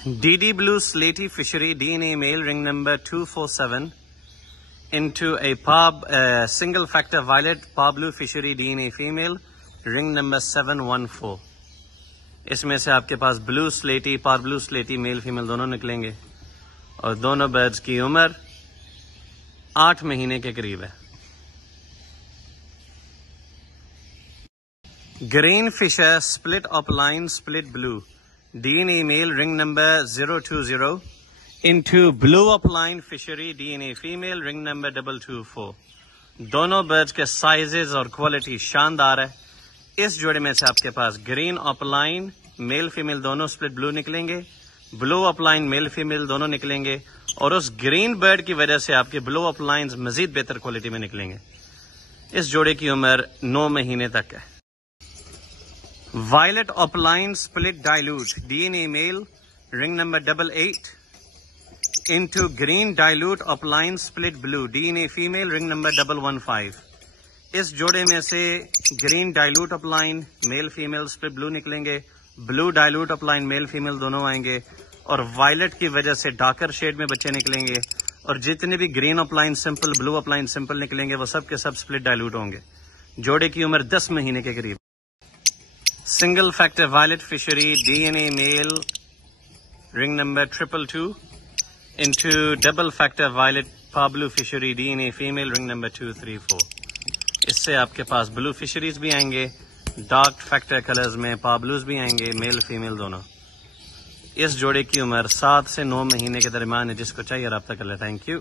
DD Blue Slaty Fishery DNA male ring number 247 into a single factor violet par blue fishery DNA female ring number 714. اس میں سے آپ کے پاس بلو سلیٹی پار بلو سلیٹی male female دونوں نکلیں گے اور دونوں برڈز کی عمر 8 مہینے کے قریب ہے. گرین فشر سپلٹ اپ لائن سپلٹ بلو DNA male ring number 020 into blue upline fishery DNA female ring number 224. دونوں برڈز کے سائزز اور کوالٹی شاندار ہے. اس جوڑے میں سے آپ کے پاس گرین اپ لائن میل فیمیل دونوں سپلٹ بلو نکلیں گے, بلو اپ لائن میل فیمیل دونوں نکلیں گے, اور اس گرین برڈ کی وجہ سے آپ کے بلو اپ لائنز مزید بہتر کوالٹی میں نکلیں گے. اس جوڑے کی عمر 9 مہینے تک ہے. Violet upline split dilute DNA male ring number 88 into green dilute upline split blue DNA female ring number 115. اس جوڑے میں سے گرین ڈائلوٹ اپ لائن میل فیمیل سپلٹ بلو نکلیں گے, بلو ڈائلوٹ اپ لائن میل فیمیل دونوں آئیں گے, اور وائلٹ کی وجہ سے ڈارکر شیڈ میں بچے نکلیں گے, اور جتنے بھی گرین اپ لائن سمپل بلو اپ لائن سمپل نکلیں گے وہ سب کے سب سپلٹ ڈائلوٹ ہوں گے. جوڑے کی عمر 10 مہینے کے قریب. Single factor violet fishery DNA male ring number 222 into double factor violet par blue fishery DNA female ring number 234. اس سے آپ کے پاس بلو فشریز بھی آئیں گے, ڈارک فیکٹر کلرز میں پار بلوز بھی آئیں گے, میل فیمیل دونوں. اس جوڑے کی عمر 7 سے 9 مہینے کے درمیان ہے. جس کو چاہیے رابطہ کر لیں. Thank you.